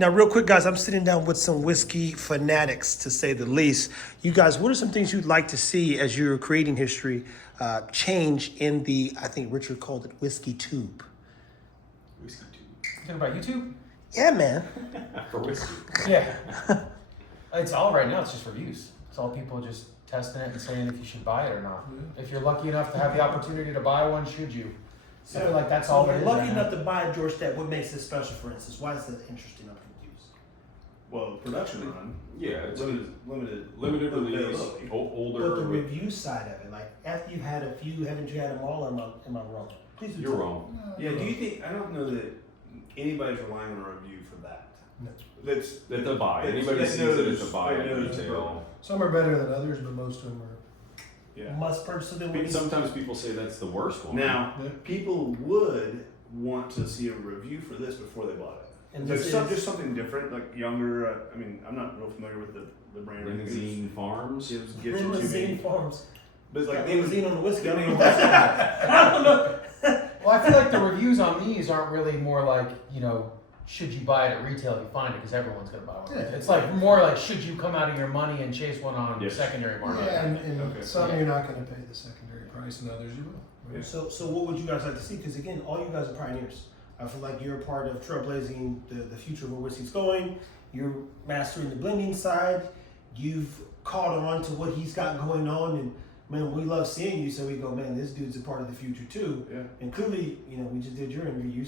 Now, real quick, guys, I'm sitting down with some whiskey fanatics, to say the least. You guys, what are some things you'd like to see as you're creating history change in the, I think Richard called it whiskey tube? Whiskey tube. You talking about YouTube? Yeah, man. For whiskey. Yeah. It's all right now, it's just reviews. It's all people just testing it and saying if you should buy it or not. If you're lucky enough to have the opportunity to buy one, should you? I feel like that's all So it is. you're lucky man. enough to buy a George Step. What makes it special, for instance? Why is that interesting? I'm confused. Well, production run, Yeah, it's limited limited release, availability. older. But the review side of it, like after you've had a few, haven't you had them all? Or am I wrong? Please do You're tell me. wrong. Yeah, do you think, I don't know that anybody's relying on a review for that. No. That's, That the buy. That- Anybody that sees it knows- at the buy that at knows retail. Some are better than others, but most of them are. yeah. Must purchase. So then what needs- Sometimes people say that's the worst one. Now, Yeah. people would want to see a review for this before they bought it. And Like this just something different, like younger, I mean, I'm not real familiar with the brand. Limousine Farms. It was gets you too Limousine many. Farms. But it's Like like they would, limousine on the whiskey. I don't know what's that. I don't know. Well, I feel like the reviews on these aren't really more like, you know, should you buy it at retail if you find it, because everyone's going to buy one. Yeah. It's like more like, should you come out of your money and chase one on Yes. secondary market? Yeah, and Okay. some Yeah. you're not going to pay the secondary price, and others you will. Yeah. So what would you guys like to see? Because again, all you guys are pioneers. I feel like you're a part of trailblazing the future of where whiskey's going. You're mastering the blending side. You've caught on to what he's got going on, and man, we love seeing you. So we go, man, this dude's a part of the future too. yeah. And clearly, you know, we just did your interview.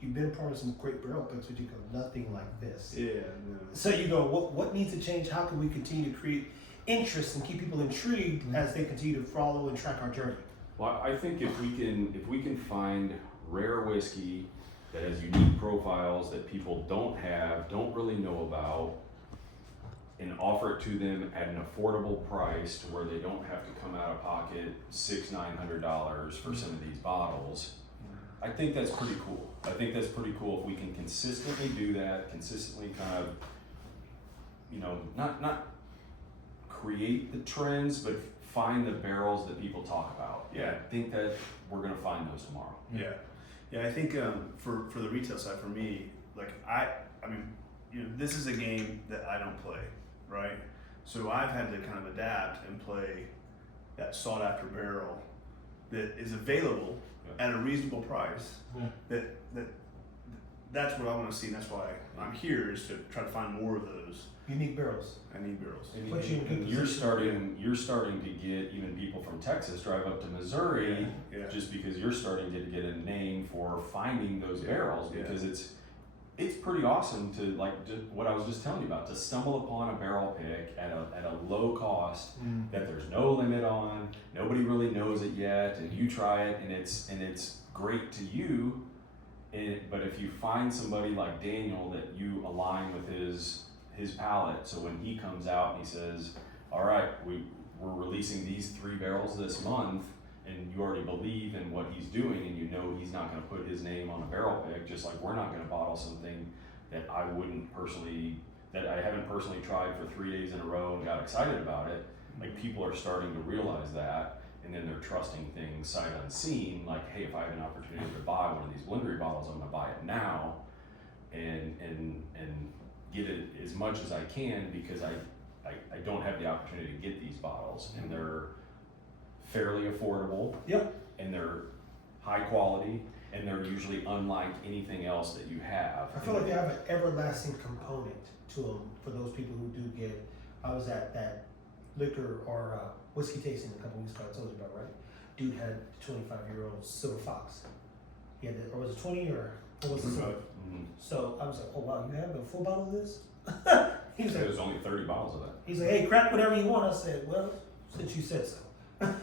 You've been a part of some great barrel picks, but you go, nothing like this. Yeah, no. So you go, what needs to change? How can we continue to create interest and keep people intrigued as they continue to follow and track our journey? Well, I think if we can find rare whiskey that has unique profiles that people don't have, don't really know about, and offer it to them at an affordable price to where they don't have to come out of pocket $600-900 for some of these bottles, I think that's pretty cool. I think that's pretty cool if we can consistently do that, consistently kind of, you know, not create the trends, but find the barrels that people talk about. Yeah. I think that we're gonna find those tomorrow. Yeah, yeah. I think for the retail side, for me, like I mean, you know, this is a game that I don't play, right? So I've had to kind of adapt and play that sought after barrel that is available at a reasonable price. Yeah. That's what I want to see, and that's why I'm here, is to try to find more of those. Unique barrels. I need barrels. And, Put you in a good and you're position. starting to get even people from Texas drive up to Missouri Yeah. just because you're starting to get a name for finding those barrels, Yeah. because it's pretty awesome to, like, just what I was just telling you about, to stumble upon a barrel pick at a low cost that there's no limit on, nobody really knows it yet, and you try it and it's great to you. But if you find somebody like Daniel that you align with his palate, so when he comes out and he says, all right, we're releasing these 3 barrels this month, and you already believe in what he's doing, and you know he's not going to put his name on a barrel pick, just like we're not going to bottle something that I haven't personally tried for 3 days in a row and got excited about it. Like, people are starting to realize that, and then they're trusting things sight unseen, like, hey, if I have an opportunity to buy one of these Blendery bottles, I'm going to buy it now and get it as much as I can, because I don't have the opportunity to get these bottles, and they're fairly affordable. Yep. And they're high quality, and they're usually unlike anything else that you have. I feel like they have an everlasting component to them for those people who do get. I was at that liquor or whiskey tasting a couple weeks ago. I told you about, right? Dude had a 25-year-old Silver Fox. He had or was it 20 or what was it? Mhm. So I was like, oh wow, you have a full bottle of this? He was like, There's only 30 bottles of that. he's like, hey, crack whatever you want. I said, well, since you said so. You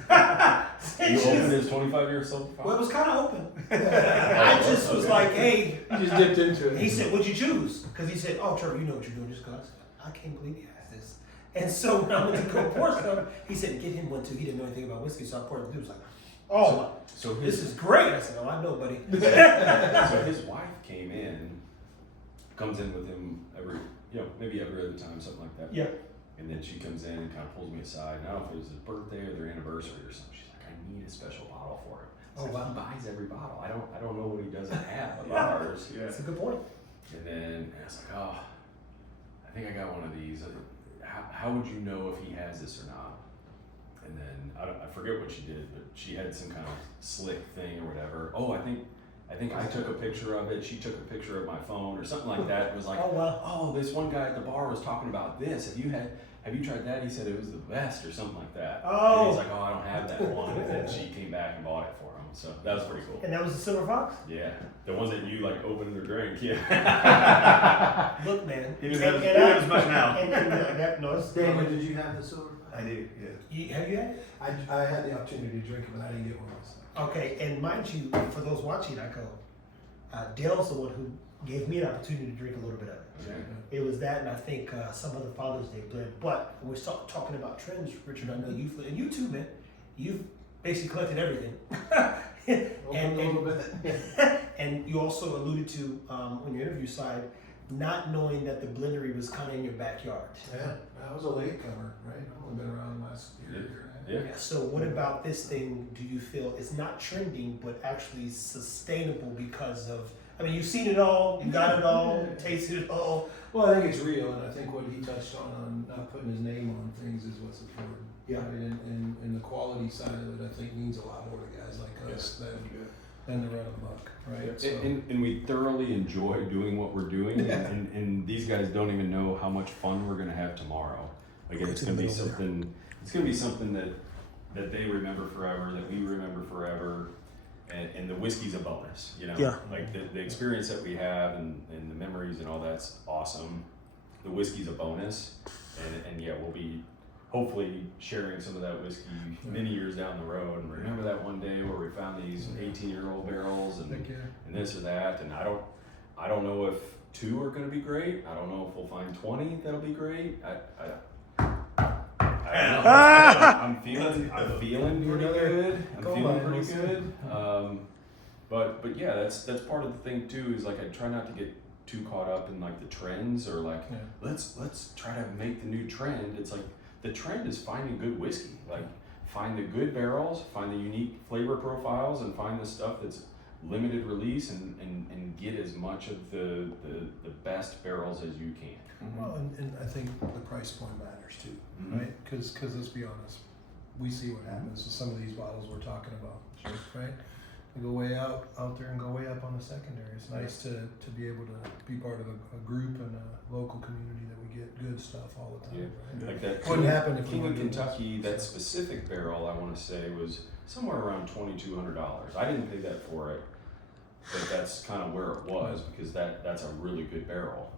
Since opened his 25-year Silver Fox? well, it was kind of open. I just was like, hey. You just dipped into it. He said, what'd you choose? Because he said, oh, Trevor, you know what you're doing. Just go. I said, I can't believe he has this. And so when I went to go pour some, he said, get him one too. He didn't know anything about whiskey, so I poured it. He was like, oh, So this is great. I said, oh, I know, buddy. so his wife comes in with him maybe every other time, something like that. Yeah. And then she comes in and kind of pulls me aside. I don't know if it was his birthday or their anniversary or something. She's like, I need a special bottle for him. Oh, wow. He buys every bottle. I don't know what he doesn't have of ours. Yeah. That's a good point. And then I was like, oh, think I got one of these. How would you know if he has this or not? And then I forget what she did, but she had some kind of slick thing or whatever. Oh, I think I took a picture of it. She took a picture of my phone or something like that. It was like, Oh, wow. oh, this one guy at the bar was talking about this. Have you tried that? He said it was the best or something like that. Oh. And he's like, oh, I don't have that one. And then she came back and bought it for him. So that was pretty cool. And that was the Silver Fox? Yeah, the ones that you like opened or drank. Yeah. Look, man. He doesn't have as much now. No, it's Daniel, did you have the silver? I do, yeah. Have you had it? I had the opportunity to drink it, but I didn't get one myself. Okay, and mind you, for those watching, Dale's the one who gave me an opportunity to drink a little bit of it. Okay. It was that, and I think some other Father's Day blend. But when we're talking about trends, Richard, I know and you too, man. You've basically collected everything. Open a little bit. And you also alluded to on your interview side, not knowing that the blendery was kind of in your backyard. Yeah, I was a latecomer, right? I've only been around last year. Yeah. So what about this thing do you feel is not trending but actually sustainable because of, I mean, you've seen it all, you got it all, tasted it all. Well, I think it's real, and I think what he touched on not putting his name on things is what's important. Yeah. Right? And the quality side of it, I think, means a lot more to guys like us than the run amok, right? So, And we thoroughly enjoy doing what we're doing, Yeah. and these guys don't even know how much fun we're gonna have tomorrow. Like it's gonna be something. It's gonna be something that they remember forever, that we remember forever, and the whiskey's a bonus. You know, Yeah. like the experience that we have and the memories and all that's awesome. The whiskey's a bonus, and yeah, we'll be hopefully sharing some of that whiskey many years down the road. And remember that one day where we found these 18-year-old barrels and this or that. And I don't know if 2 are going to be great. I don't know if we'll find 20 that'll be great. I don't know. I'm feeling pretty good. I'm feeling pretty good. But yeah, that's part of the thing too. Is like I try not to get too caught up in like the trends or like let's try to make the new trend. It's like the trend is finding good whiskey. Like find the good barrels, find the unique flavor profiles, and find the stuff that's limited release and get as much of the best barrels as you can. well, and I think the price point matters too, Mhm. right? Because let's be honest, we see what happens with some of these bottles we're talking about, right? They go way out there and go way up on the secondary. It's nice to be able to be part of a group and a local community that we get good stuff all the time, right? Like that Wouldn't happen if we King of didn't do Kentucky, this. that specific barrel, I want to say, was somewhere around $2,200. I didn't pay that for it, but that's kind of where it was because that's a really good barrel.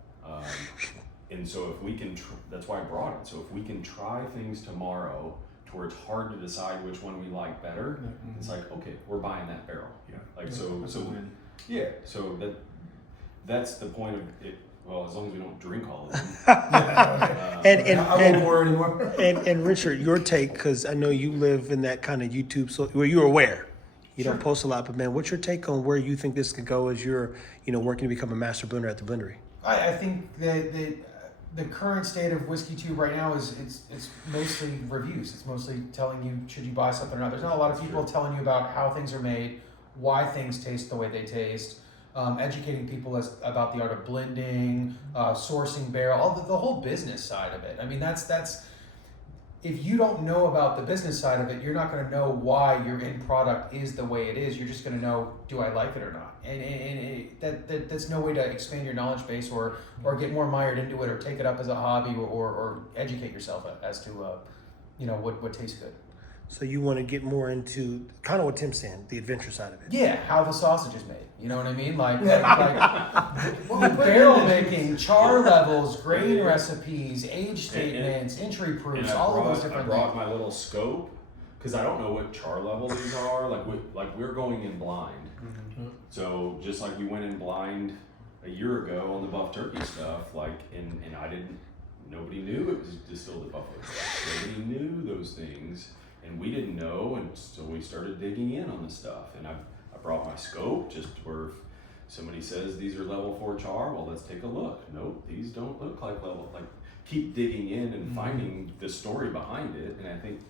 And so if we can, that's why I brought it. So if we can try things tomorrow to where it's hard to decide which one we like better, it's like, okay, we're buying that barrel. Yeah. Like That's a win. yeah. So that's the point of it. Well, as long as we don't drink all of them. I won't pour anymore. And Richard, your take, because I know you live in that kind of YouTube, so where you're aware. You don't post a lot, but man, what's your take on where you think this could go as you're, working to become a master blender at the blendery? I think that the current state of Whiskey Tube right now is it's mostly reviews. It's mostly telling you should you buy something or not. There's not a lot of people telling you about how things are made, why things taste the way they taste, educating people about the art of blending, sourcing barrel, the whole business side of it. I mean, that's if you don't know about the business side of it, you're not going to know why your end product is the way it is. You're just going to know, do I like it or not? And that's no way to expand your knowledge base or get more mired into it or take it up as a hobby or educate yourself as to what tastes good. So you want to get more into kind of what Tim's saying, the adventure side of it. Yeah, how the sausage is made. You know what I mean? Like the barrel making, char levels, grain recipes, age statements, entry proofs, all of those different I brought things. my little scope because I don't know what char level these are. We're going in blind. So just like we went in blind a year ago on the buff turkey stuff, and nobody knew it was distilled at Buffalo Trace. Nobody knew those things. And we didn't know, and so we started digging in on the stuff. And I brought my scope just where if somebody says these are level 4 char, well, let's take a look. Nope, these don't look like level. Like keep digging in and finding the story behind it. And I think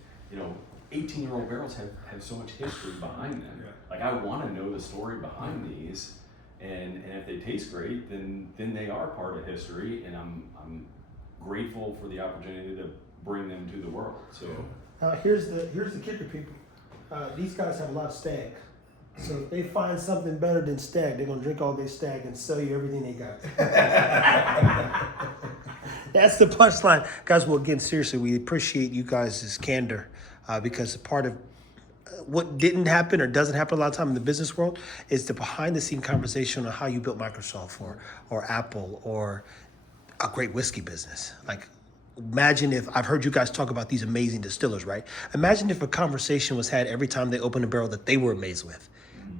18-year-old barrels have so much history behind them. Yeah. Like I want to know the story behind these, and if they taste great, then they are part of history. And grateful for the opportunity to bring them to the world. So Now here's the kicker, people. These guys have a lot of stag. So if they find something better than stag, they're gonna drink all their stag and sell you everything they got. That's the punchline, guys. Well, again, seriously, we appreciate you guys' candor because part of what didn't happen or doesn't happen a lot of time in the business world is the behind the scene conversation on how you built Microsoft or Apple or a great whiskey business. Like, imagine if I've heard you guys talk about these amazing distillers, right? Imagine if a conversation was had every time they opened a barrel that they were amazed with.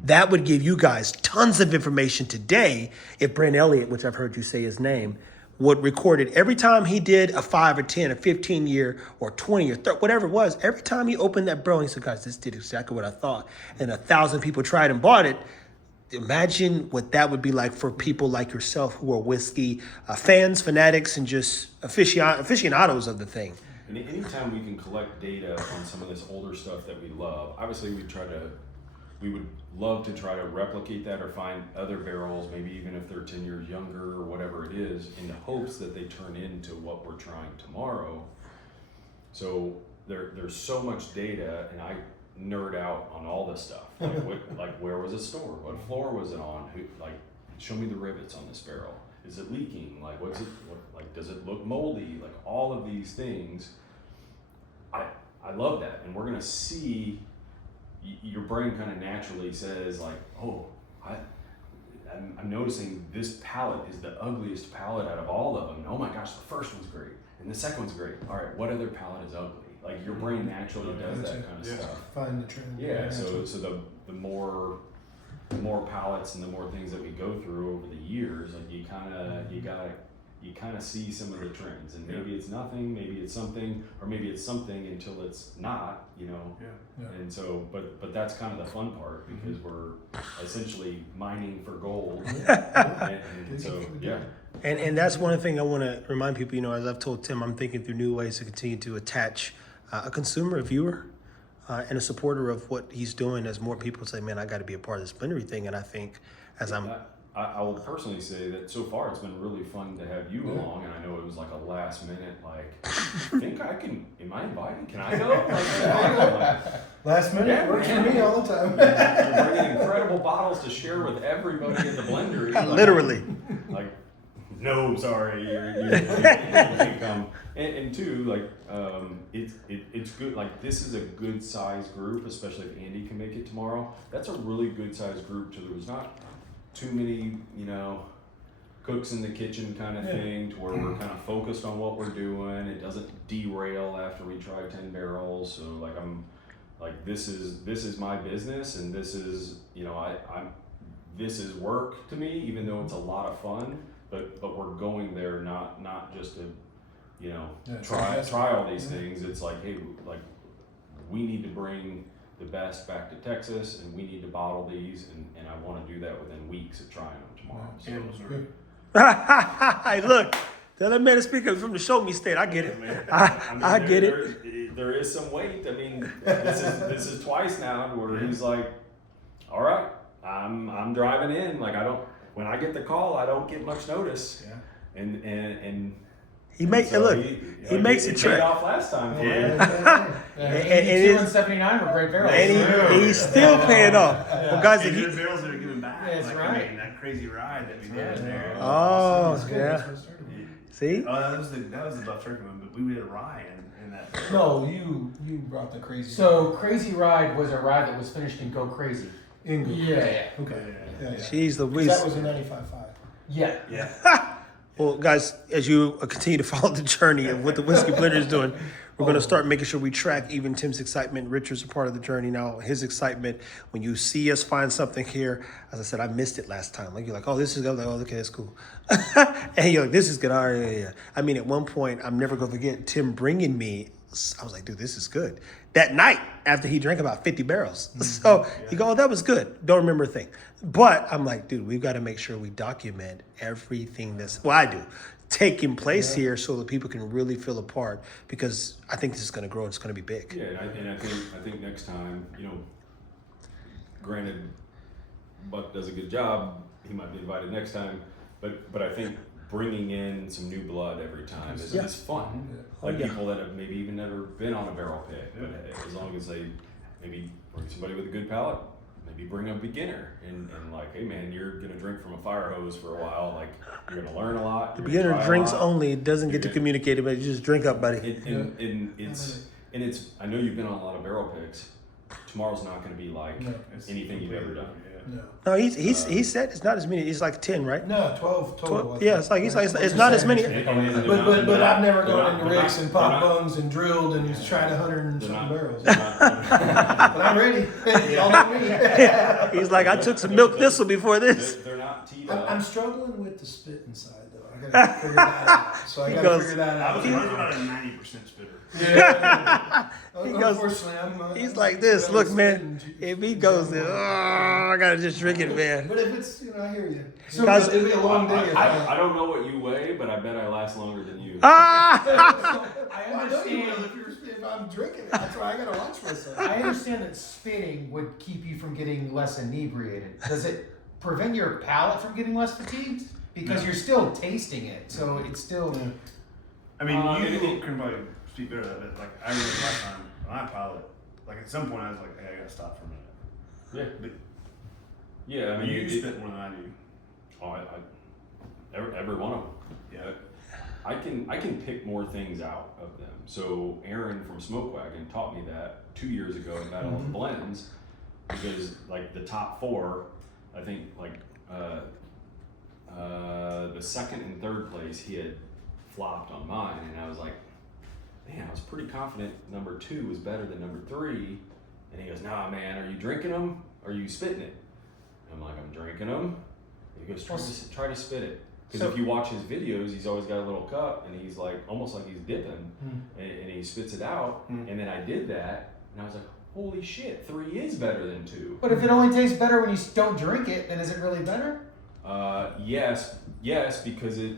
That would give you guys tons of information today if Brent Elliott, which I've heard you say his name, would record it every time he did a 5 or 10 or 15 year or 20 or 30, whatever it was. Every time he opened that barrel, he said, guys, this did exactly what I thought. And 1,000 people tried and bought it. Imagine what that would be like for people like yourself who are whiskey fans, fanatics, and just aficionados of the thing. And anytime we can collect data on some of this older stuff that we love, obviously we would love to try to replicate that or find other barrels, maybe even if they're 10 years younger or whatever it is, in the hopes that they turn into what we're trying tomorrow. So there's so much data, and I nerd out on all this stuff. Like where was it stored? What floor was it on? Show me the rivets on this barrel. Is it leaking? Does it look moldy? Like all of these things. I love that, and we're gonna see. Your brain kind of naturally says like, oh, I'm noticing this palette is the ugliest palette out of all of them. Oh my gosh, the first one's great, and the second one's great. All right, what other palette is ugly? Like your brain naturally does that kind of stuff. Find the trend. Yeah, so the more palettes and the more things that we go through over the years, like you kind of see some of the trends, and maybe it's nothing, maybe it's something, or maybe it's something until it's not, Yeah. And so, but that's kind of the fun part because we're essentially mining for gold, and so yeah. And that's one thing I want to remind people, as I've told Tim, I'm thinking through new ways to continue to attach a consumer, a viewer, and a supporter of what he's doing as more people say, man, I got to be a part of this blendery thing. And I think as I will personally say that so far it's been really fun to have you along, and I know it was like a last minute, I think I can, am I invited? Can I go? Last minute, Yeah, works for man. me all the time. You're bringing incredible bottles to share with everybody at the blendery. literally. No, sorry, you can't come. And two, it's good. This is a good sized group, especially if Andy can make it tomorrow. That's a really good sized group. So there's not too many, cooks in the kitchen kind of thing, to where we're kind of focused on what we're doing. It doesn't derail after we try 10 barrels. So this is my business, and this is this is work to me, even though it's a lot of fun. But we're going there not just to try all these things. It's like, hey, we need to bring the best back to Texas, and we need to bottle these, and I want to do that within weeks of trying them tomorrow. So, And Missouri. Hey, look, the other man is speaking from the show me state. I get it. I get it. There is some weight. I mean, this is twice now where he's like, all right, I'm driving in. When I get the call, I don't get much notice. Yeah. And He makes it look. He makes it paid trip. off last time for you. And 82 and 79 were great barrels. And he's still paying off. Well, guys, And if the barrels that are giving back. That's right. That crazy ride that we did in there. oh yeah, see, That was the Buff Turkey one, but we did a rye in that. No, you brought the crazy. So Crazy Ride was a ride that was finished in Go Crazy. English. Yeah. Okay. Yeah. jeez That Louise. was a 95.5. Yeah. Yeah. Well, guys, as you continue to follow the journey of what the Whiskey Blender is doing, we're going to start making sure we track even Tim's excitement. Richard's a part of the journey now. His excitement when you see us find something here. As I said, I missed it last time. You're like, oh, this is good. Oh, okay, that's cool. And you're like, this is good. All right, yeah. I mean, at one point, I'm never going to forget Tim bringing me. I was like, dude, this is good. That night, after he drank about 50 barrels. So you go, oh, that was good. Don't remember a thing. But I'm like, dude, we've got to make sure we document everything I do, taking place here so that people can really feel a part, because I think this is going to grow. It's going to be big. Yeah, and I think next time, granted, Buck does a good job. He might be invited next time, but I think bringing in some new blood every time is, Yeah. is fun. Oh, Like yeah. people that have maybe even never been on a barrel pick, but as long as they maybe bring somebody with a good palate, maybe bring a beginner and like, hey man, you're gonna drink from a fire hose for a while. Like you're gonna learn a lot. The you're gonna beginner try a drinks lot. only, doesn't get to You're gonna- communicate it, but you just drink up, buddy. It's I know you've been on a lot of barrel picks. Tomorrow's not gonna be like No. anything you've ever done. No. No, he said it's not as many. It's like 10, right? No, 12 total. 12, I yeah, think. it's like it's not as many. But I've never gone into rigs and popped bungs and drilled and just tried 100 and They're something barrels. not- But I'm ready. Y'all know me. He's like, I took some milk thistle before this. they're not teed I'm up. struggling with the spit inside though. I gotta figure that out. So I He gotta goes- figure that I was out. about a 90% spitter. Yeah. He goes- Unfortunately, He's like this. Look, man. spitting. If he goes there, oh, I gotta just drink it, man. But if it's, I hear you. So Guys- it'd be a long day if I don't know what you weigh, but I bet I last longer than you. Ah! I know you will if I'm drinking it. That's why I gotta watch myself. I understand that spitting would keep you from getting less inebriated. Does it prevent your palate from getting less fatigued? Because No. you're still tasting it, so it's still. I mean, you it- can probably speak better of it. Like, I remember last time, my pilot, like, at some point I was like, hey, I gotta stop for a minute. Yeah, But yeah. I mean, you it- spit more than I do. Oh, every one of them. Yeah. I can pick more things out of them. So Aaron from Smoke Wagon taught me that 2 years ago in Battle of the Blends, because like the top four, I think like the second and third place he had flopped on mine, and I was like, man, I was pretty confident number 2 was better than number 3, and he goes, nah man, are you drinking them or are you spitting it? And I'm like, I'm drinking them. He goes, try to spit it. Because So- if you watch his videos, he's always got a little cup and he's like, almost like he's dipping, and he spits it out. And then I did that, and I was like, holy shit, 3 is better than 2. But if it only tastes better when you don't drink it, then is it really better? Yes, because it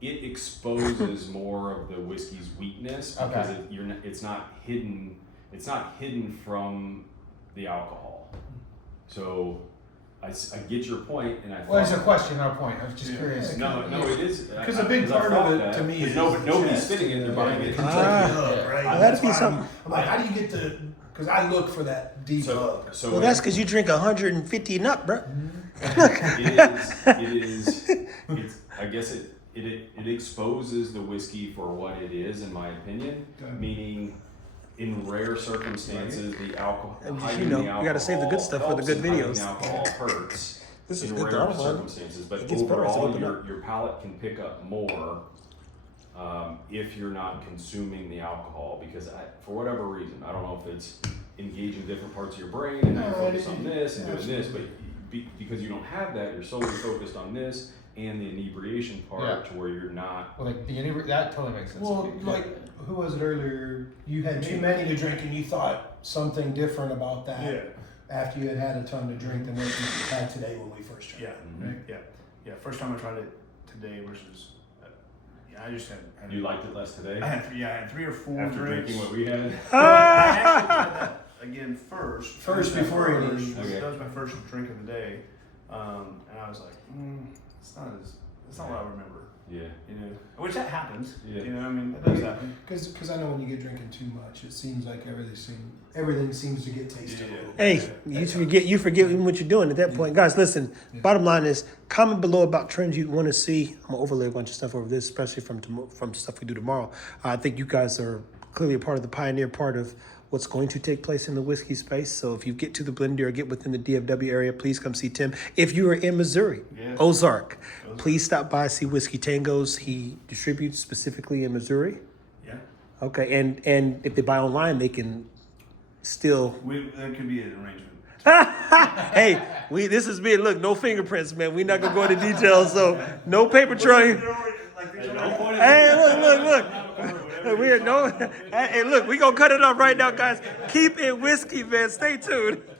exposes more of the whiskey's weakness because Okay. it's not hidden. It's not hidden from the alcohol. So I get your point, and I Well, it's a thought, question, not a point. I was just Yeah. curious. no, it is Because a big part of it to me is nobody's chest. spitting it; they're buying it. Ah. Right? Well, that'd That's be why something. I'm like, how do you get to? Because I look for that deep hug. So Well, that's because you drink 150 and up, bro. it is. It's. I guess it exposes the whiskey for what it is, in my opinion. Okay. Meaning, in rare circumstances, the alcohol. And hiding you know, the you gotta save the good stuff for the alcohol good helps, videos. and hiding the alcohol hurts. This is in good rare though. I don't mind. circumstances, but It gets better as I overall, open up. your palate can pick up more if you're not consuming the alcohol. Because for whatever reason, I don't know if it's engaging different parts of your brain and then you No, focus on this and yeah, doing this, but because you don't have that, you're solely focused on this and the inebriation part, Yeah. to where you're not. Well, like that totally makes sense. Well, like who was it earlier? You had too many to drink, and you thought something different about that Yeah. after you had had a ton to drink than what you had today when we first tried. Yeah. Mhm. Yeah. First time I tried it today versus, yeah, I just had. You liked it less today I had 3 or 4 after drinks. drinking what we had. Well, I actually tried that again first. First That before you first. leave. Okay. That was my first drink of the day, and I was like, it's not what I remember. Yeah. You know, which that happens. Yeah. You know, I mean, that does happen. Because I know when you get drinking too much, it seems like everything seems to get tasted. a little bit. Hey, you forget even what you're doing at that point. Guys, listen, bottom line is comment below about trends you want to see. I'm gonna overlay a bunch of stuff over this, especially from stuff we do tomorrow. I think you guys are clearly a part of the pioneer part of what's going to take place in the whiskey space. So if you get to the Blender or get within the DFW area, please come see Tim. If you are in Missouri, Yeah. Ozark, please stop by, see Whiskey Tangos. He distributes specifically in Missouri. Yeah. Okay, and if they buy online, they can still There could be an arrangement. hey, this is me. Look, no fingerprints, man. We're not gonna go into details, so no paper trail. Hey, look. We're no. Hey, look, we gonna cut it off right now, guys. Keep it whiskey, man. Stay tuned.